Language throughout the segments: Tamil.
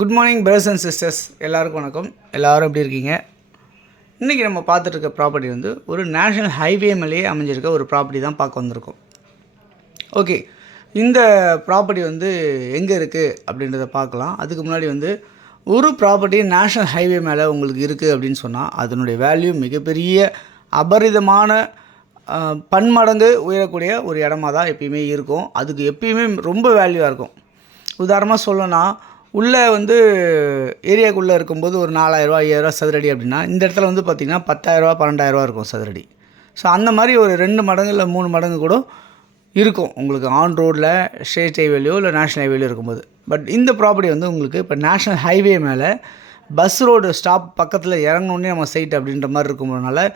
Good morning brothers and sisters, எல்லாருக்கும் வணக்கம். எல்லோரும் எப்படி இருக்கீங்க? இன்றைக்கி நம்ம பார்த்துட்டு ப்ராப்பர்ட்டி வந்து ஒரு நேஷ்னல் ஹைவே மேலேயே அமைஞ்சிருக்க ஒரு ப்ராப்பர்ட்டி தான் பார்க்க வந்திருக்கோம். ஓகே, இந்த ப்ராப்பர்ட்டி வந்து எங்கே இருக்குது அப்படின்றத பார்க்கலாம். அதுக்கு முன்னாடி வந்து ஒரு ப்ராப்பர்ட்டி நேஷ்னல் ஹைவே மேலே உங்களுக்கு இருக்குது அப்படின்னு சொன்னால் அதனுடைய வேல்யூ மிகப்பெரிய அபரிதமான பன்மடங்கு உயரக்கூடிய ஒரு இடமா தான் எப்பயுமே இருக்கும். அதுக்கு எப்பயுமே ரொம்ப வேல்யூவாக இருக்கும். உதாரணமாக சொல்லணும்னா, உள்ளே வந்து ஏரியாக்குள்ளே இருக்கும்போது ஒரு 4000 5000 சதுரடி அப்படின்னா, இந்த இடத்துல வந்து பார்த்திங்கன்னா 10,000 12,000 இருக்கும் சதுரடி. ஸோ அந்த மாதிரி ஒரு 2 மடங்கு இல்லை 3 மடங்கு கூட இருக்கும் உங்களுக்கு ஆன் ரோடில் ஸ்டேட் ஹைவேலையோ இல்லை நேஷ்னல் ஹைவேலையோ இருக்கும்போது. பட் இந்த ப்ராப்பர்ட்டி வந்து உங்களுக்கு இப்போ நேஷ்னல் ஹைவே மேலே பஸ் ரோடு ஸ்டாப் பக்கத்தில் இறங்கணுன்னே நம்ம சைட் அப்படின்ற மாதிரி இருக்கும்போதுனால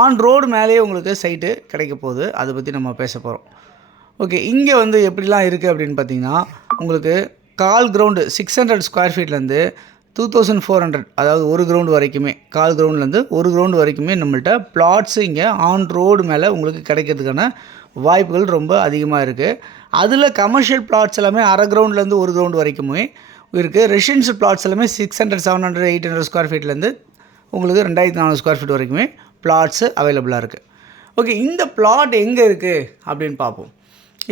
ஆன் ரோடு மேலேயே உங்களுக்கு சைட்டு கிடைக்க போகுது. அதை பற்றி நம்ம பேச போகிறோம். ஓகே, இங்கே வந்து எப்படிலாம் இருக்குது அப்படின்னு பார்த்திங்கன்னா, உங்களுக்கு கால் கிரவுண்டு 600 ஸ்கொயர் ஃபீட்லேருந்து 2400, அதாவது ஒரு கிரவுண்டு வரைக்குமே, கால் கிரவுண்ட்லேருந்து ஒரு கிரவுண்டு வரைக்குமே நம்மள்ட்ட பிளாட்ஸு இங்கே ஆன் ரோடு மேலே உங்களுக்கு கிடைக்கிறதுக்கான வாய்ப்புகள் ரொம்ப அதிகமாக இருக்குது. அதில் கமர்ஷியல் பிளாட்ஸ் எல்லாமே அரை கிரவுண்ட்லேருந்து ஒரு கிரவுண்டு வரைக்குமே இருக்குது. ரெசிடென்ஷியல் பிளாட்ஸ் எல்லாமே 600 700 800 ஸ்கொயர் ஃபீட்லேருந்து உங்களுக்கு 2400 ஸ்கொயர் ஃபீட் வரைக்குமே பிளாட்ஸு அவைலபிளாக இருக்குது. ஓகே, இந்த பிளாட் எங்கே இருக்குது அப்படின்னு பார்ப்போம்.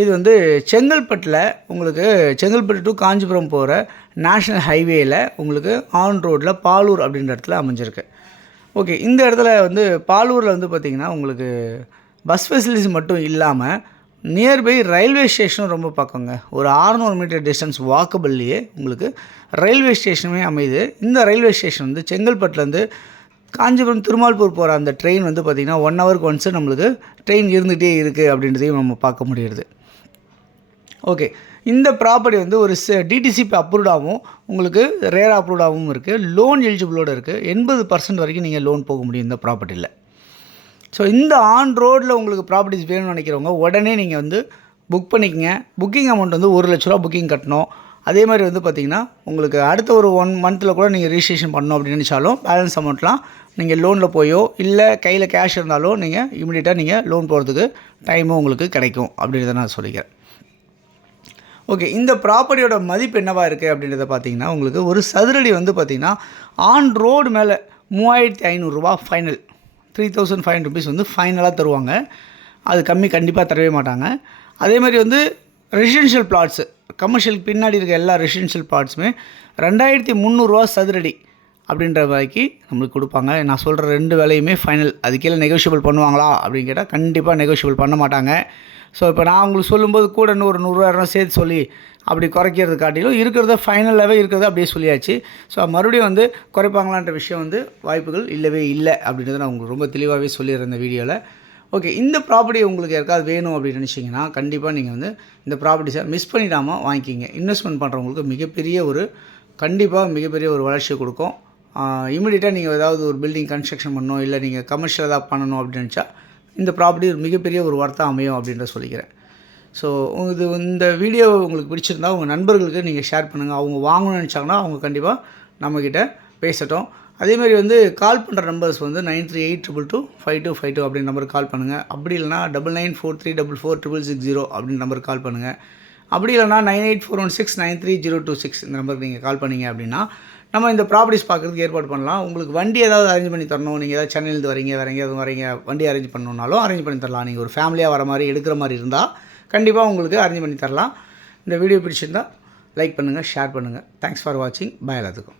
இது வந்து செங்கல்பட்டில் உங்களுக்கு செங்கல்பட்டு டு காஞ்சிபுரம் போகிற நேஷ்னல் ஹைவேயில் உங்களுக்கு ஆன் ரோட்டில் பாலூர் அப்படின்ற இடத்துல அமைஞ்சிருக்கு. ஓகே, இந்த இடத்துல வந்து பாலூரில் வந்து பார்த்திங்கன்னா உங்களுக்கு பஸ் ஃபெசிலிட்டிஸ் மட்டும் இல்லாமல் நியர்பை ரயில்வே ஸ்டேஷனும் ரொம்ப பக்கங்க. ஒரு 600 மீட்டர் டிஸ்டன்ஸ் வாக்கபிள்லேயே உங்களுக்கு ரயில்வே ஸ்டேஷனுமே அமையுது. இந்த ரயில்வே ஸ்டேஷன் வந்து செங்கல்பட்டுலேருந்து காஞ்சிபுரம் திருமால்பூர் போகிற அந்த ட்ரெயின் வந்து பார்த்திங்கன்னா 1 ஹவருக்கு ஒன்ஸு நம்மளுக்கு ட்ரெயின் இருந்துகிட்டே இருக்குது அப்படின்றதையும் நம்ம பார்க்க முடியுது. ஓகே, இந்த ப்ராப்பர்ட்டி வந்து ஒரு டிடிசிபி அப்ரூவ்டாகவும் உங்களுக்கு ரேர் அப்ரூவ்டாகவும் இருக்குது. லோன் எலிஜிபிளோடு இருக்குது. 80% வரைக்கும் நீங்கள் லோன் போக முடியும் இந்த ப்ராப்பர்ட்டியில். ஸோ இந்த ஆன் ரோடில் உங்களுக்கு ப்ராப்பர்ட்டிஸ் வேணும்னு நினைக்கிறவங்க உடனே நீங்கள் வந்து புக் பண்ணிக்கங்க. புக்கிங் அமௌண்ட் வந்து 1 லட்ச ரூபா புக்கிங் கட்டணும். அதே மாதிரி வந்து பார்த்திங்கன்னா உங்களுக்கு அடுத்த ஒரு 1 மந்தில் கூட நீங்கள் ரிஜிஸ்ட்ரேஷன் பண்ணணும் அப்படின்னு நினச்சாலும் பேலன்ஸ் அமௌண்ட்லாம் நீங்கள் லோனில் போயோ இல்லை கையில் கேஷ் இருந்தாலும் நீங்கள் இமீடியட்டாக நீங்கள் லோன் போகிறதுக்கு டைமும் உங்களுக்கு கிடைக்கும் அப்படின்றத நான் சொல்லிக்கிறேன். ஓகே, இந்த ப்ராப்பர்ட்டியோட மதிப்பு என்னவாக இருக்குது அப்படின்றத பார்த்திங்கன்னா உங்களுக்கு ஒரு சதுரடி வந்து பார்த்திங்கன்னா ஆன் ரோடு மேலே 3500 ரூபா ஃபைனல், 3500 ருபீஸ் வந்து ஃபைனலாக தருவாங்க. அது கம்மி கண்டிப்பாக தரவே மாட்டாங்க. அதே மாதிரி வந்து ரெசிடென்ஷியல் பிளாட்ஸு கமர்ஷியல் பின்னாடி இருக்க எல்லா ரெசிடென்ஷியல் பிளாட்ஸுமே 2300 ரூபா சதுரடி அப்படின்ற விலைக்கு நம்மளுக்கு கொடுப்பாங்க. நான் சொல்கிற 2 விலையுமே ஃபைனல். அது கீழே நெகோஷியபிள் பண்ணுவாங்களா அப்படின்னு கேட்டால் கண்டிப்பாக நெகோஷியபிள் பண்ண மாட்டாங்க. ஸோ இப்போ நான் உங்களுக்கு சொல்லும்போது கூட இன்னும் ஒரு 100 சேர்த்து சொல்லி அப்படி குறைக்கிறது காட்டிலும் இருக்கிறத ஃபைனலாகவே இருக்கிறத அப்படியே சொல்லியாச்சு. ஸோ மறுபடியும் வந்து குறைப்பாங்களான்ற விஷயம் வந்து வாய்ப்புகள் இல்லவே இல்லை அப்படின்றத நான் உங்களுக்கு ரொம்ப தெளிவாகவே சொல்லிடுறேன் இந்த வீடியோவில். ஓகே, இந்த ப்ராப்பர்ட்டி உங்களுக்கு யாருக்காவது வேணும் அப்படின்னு நினச்சிங்கன்னா கண்டிப்பாக நீங்கள் வந்து இந்த ப்ராப்பர்ட்டிஸை மிஸ் பண்ணிடாமல் வாங்கிக்கிங்க. இன்வெஸ்ட்மெண்ட் பண்ணுறவங்களுக்கு கண்டிப்பாக மிகப்பெரிய ஒரு வளர்ச்சியை கொடுக்கும். இமீடியட்டாக நீங்கள் ஏதாவது ஒரு பில்டிங் கன்ஸ்ட்ரக்ஷன் பண்ணணும் இல்லை நீங்கள் கமர்ஷியல் ஏதாவது பண்ணணும் அப்படின்னு நினச்சா இந்த ப்ராப்பர்ட்டி மிகப்பெரிய ஒரு வர்த்தகம் அமையும் அப்படின்ற சொல்லிக்கிறேன். ஸோ இந்த வீடியோ உங்களுக்கு பிடிச்சிருந்தால் உங்கள் நண்பர்களுக்கு நீங்கள் ஷேர் பண்ணுங்கள். அவங்க வாங்கணும்னு நினச்சாங்கன்னா அவங்க கண்டிப்பாக நம்மக்கிட்ட பேசட்டும். அதேமாதிரி வந்து கால் பண்ணுற நம்பர்ஸ் வந்து 9382225252 அப்படின்ற நம்பருக்கு கால் பண்ணுங்கள். அப்படி இல்லைனா 9943444660 அப்படின்ற நம்பருக்கு கால் பண்ணுங்கள். அப்படி இல்லைனா 9841693026 இந்த நம்பருக்கு நீங்கள் கால் பண்ணிங்க அப்படின்னா நம்ம இந்த ப்ராப்பர்ட்டிஸ் பார்க்குறதுக்கு ஏற்பாடு பண்ணலாம். உங்களுக்கு வண்டி ஏதாவது அரேஞ்ச் பண்ணி தரணும், நீங்கள் ஏதாவது சென்னையிலேருந்து வரீங்க வேறு எங்கேயாவது வரீங்க வண்டி அரேஞ்ச் பண்ணணுன்னாலும் அரேஞ்ச் பண்ணி தரலாம். நீங்கள் ஒரு ஃபேமிலியாக வர மாதிரி எடுக்கிற மாதிரி இருந்தால் கண்டிப்பாக உங்களுக்கு அரேஞ்ச் பண்ணி தரலாம். இந்த வீடியோ பிடிச்சிருந்தால் லைக் பண்ணுங்கள், ஷேர் பண்ணுங்கள். தேங்க்ஸ் ஃபார் வாட்சிங். பாய் எல்லாத்துக்கும்.